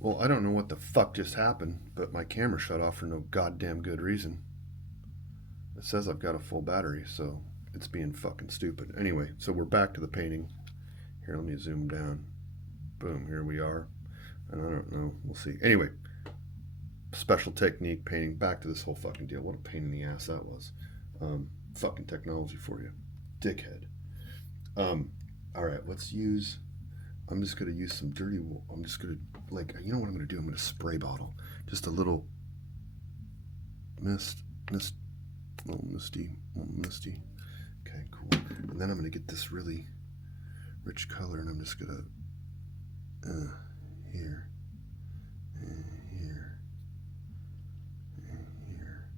Well, I don't know what the fuck just happened, but my camera shut off for no goddamn good reason. It says I've got a full battery, so it's being fucking stupid. Anyway, so we're back to the painting. Here, let me zoom down. Boom, here we are. And I don't know, we'll see. Anyway, special technique painting. Back to this whole fucking deal. What a pain in the ass that was. Fucking technology for you, dickhead. All right, let's use. I'm just gonna use some dirty wool. I'm just gonna you know what I'm gonna do? I'm gonna spray bottle, just a little mist, a little misty, a little misty. Okay, cool. And then I'm gonna get this really rich color, and I'm just gonna here, and here, and here.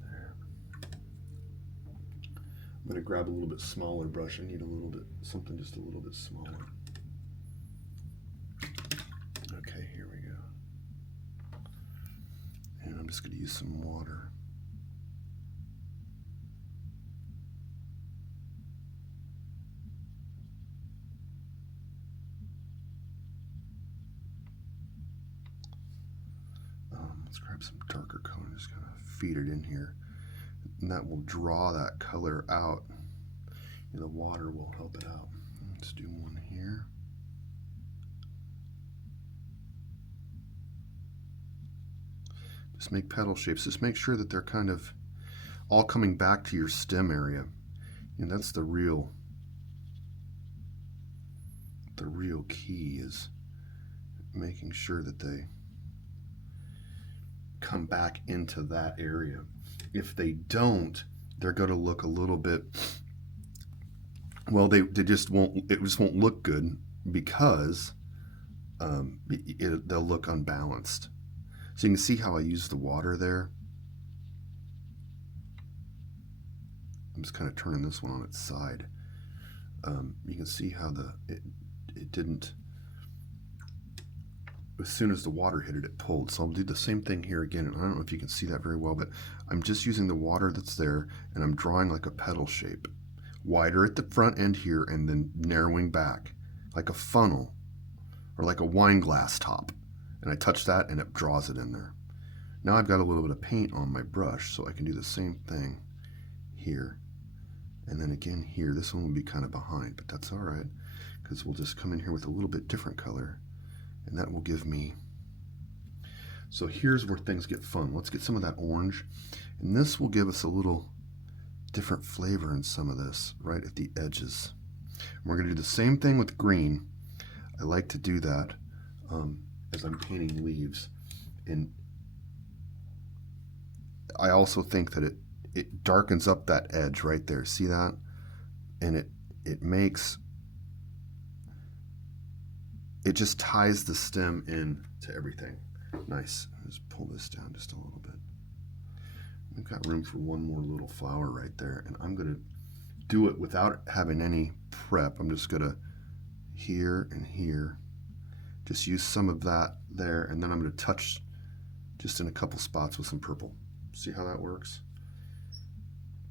There. I'm gonna grab a little bit smaller brush. I need a little bit something just a little bit smaller. Okay, here we go. And I'm just gonna use some water. Let's grab some darker color and just kind of feed it in here. And that will draw that color out. And the water will help it out. Let's do one here. Just make petal shapes. Just make sure that they're kind of all coming back to your stem area. And that's the real key, is making sure that they come back into that area. If they don't, they're going to look a little bit, well, they just won't, it just won't look good, because they'll look unbalanced. So you can see how I use the water there. I'm just kind of turning this one on its side. You can see how it didn't, as soon as the water hit it, it pulled. So I'll do the same thing here again. And I don't know if you can see that very well, but I'm just using the water that's there, and I'm drawing like a petal shape. Wider at the front end here, and then narrowing back like a funnel or like a wine glass top. And I touch that and it draws it in there. Now I've got a little bit of paint on my brush, so I can do the same thing here. And then again here, this one will be kind of behind, but that's all right, because we'll just come in here with a little bit different color. And that will give me, so here's where things get fun. Let's get some of that orange, and this will give us a little different flavor in some of this right at the edges. And we're going to do the same thing with green. I like to do that as I'm painting leaves, and I also think that it darkens up that edge right there. See that? And it makes, it just ties the stem in to everything. Nice. Let's pull this down just a little bit. We've got room for one more little flower right there, and I'm going to do it without having any prep. I'm just going to here and here just use some of that there, and then I'm going to touch just in a couple spots with some purple. See how that works?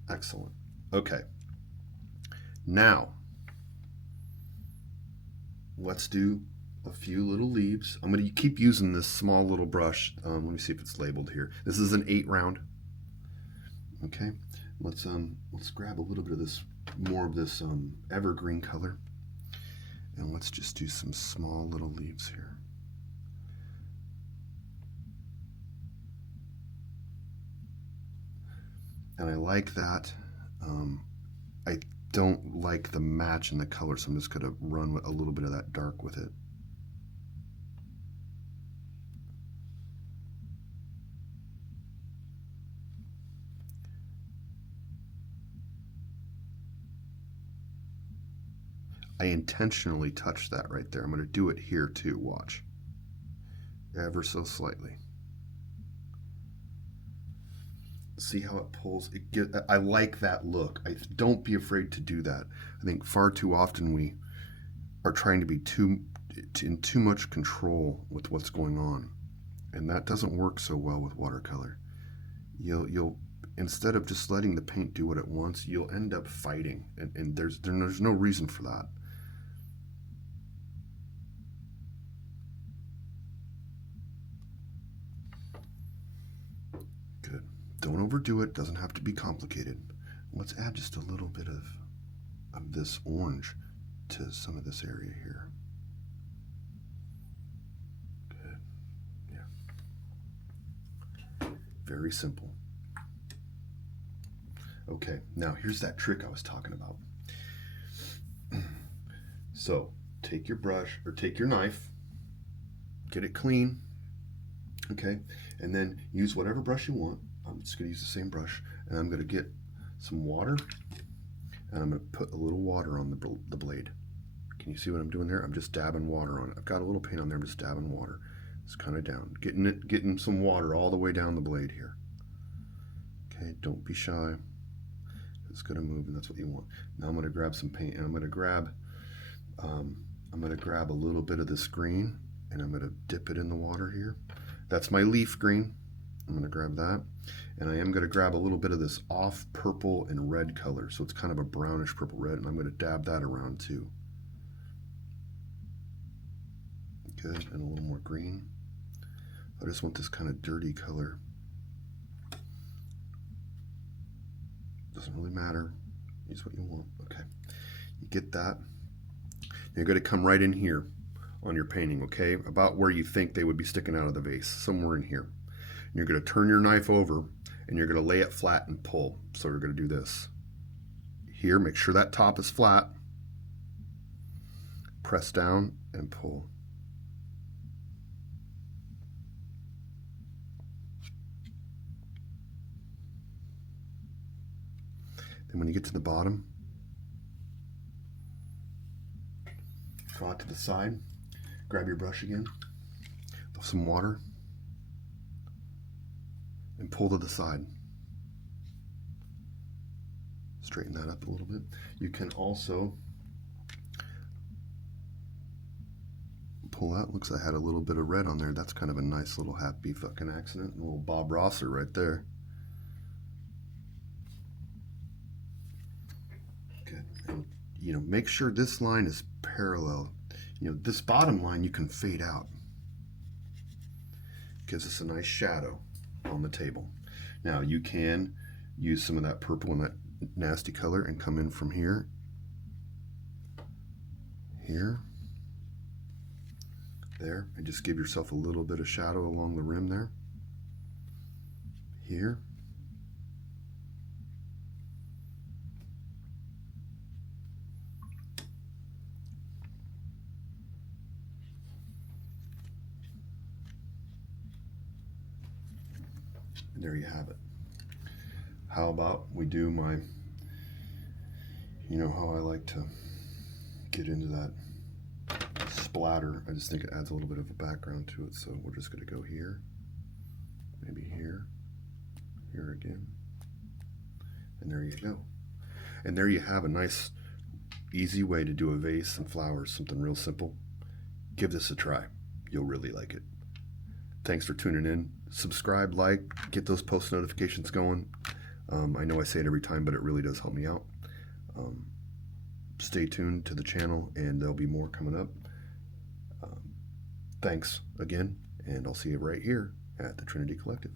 Excellent. Okay. Now let's do a few little leaves. I'm going to keep using this small little brush. Let me see if it's labeled here. This is an 8 round. Okay, let's grab a little bit of this, more of this evergreen color, and let's just do some small little leaves here. And I like that. I don't like the match in the color, so I'm just going to run with a little bit of that dark with it. I intentionally touched that right there. I'm going to do it here too, watch. Ever so slightly. See how it pulls? I like that look. Don't be afraid to do that. I think far too often we are trying to be in too much control with what's going on, and that doesn't work so well with watercolor. You'll instead of just letting the paint do what it wants, you'll end up fighting, and there's no reason for that. Don't overdo it. Doesn't have to be complicated. Let's add just a little bit of this orange to some of this area here. Good. Yeah. Very simple. Okay, now here's that trick I was talking about. So take your brush or take your knife, get it clean, okay, and then use whatever brush you want. I'm just going to use the same brush, and I'm going to get some water, and I'm going to put a little water on the blade. Can you see what I'm doing there? I'm just dabbing water on it. I've got a little paint on there. I'm just dabbing water. It's kind of down, getting some water all the way down the blade here. Okay, don't be shy. It's going to move, and that's what you want. Now I'm going to grab some paint, and I'm going to grab a little bit of this green, and I'm going to dip it in the water here. That's my leaf green. I'm going to grab that, and I am going to grab a little bit of this off purple and red color, so it's kind of a brownish purple red, and I'm going to dab that around too. Good, and a little more green. I just want this kind of dirty color. Doesn't really matter. Use what you want. Okay, you get that. You're going to come right in here on your painting, okay? About where you think they would be sticking out of the vase, somewhere in here. And you're going to turn your knife over, and you're going to lay it flat and pull. So we're going to do this. Here, make sure that top is flat. Press down and pull. Then when you get to the bottom, draw it to the side, grab your brush again, with some water, and pull to the side. Straighten that up a little bit. You can also pull out, looks like I had a little bit of red on there. That's kind of a nice little happy fucking accident. A little Bob Rosser right there. Good. And, you know, make sure this line is parallel. You know, this bottom line you can fade out. Gives us a nice shadow on the table. Now you can use some of that purple and that nasty color and come in from here, there, and just give yourself a little bit of shadow along the rim there, here, and there you have it. How about we do my, you know how I like to get into that splatter. I just think it adds a little bit of a background to it, so we're just going to go here, maybe here, here again, and there you go. And there you have a nice, easy way to do a vase and flowers, something real simple. Give this a try. You'll really like it. Thanks for tuning in. Subscribe, like, get those post notifications going. I know I say it every time, but it really does help me out. Stay tuned to the channel, and there'll be more coming up. Thanks again, and I'll see you right here at the Trinity Collective.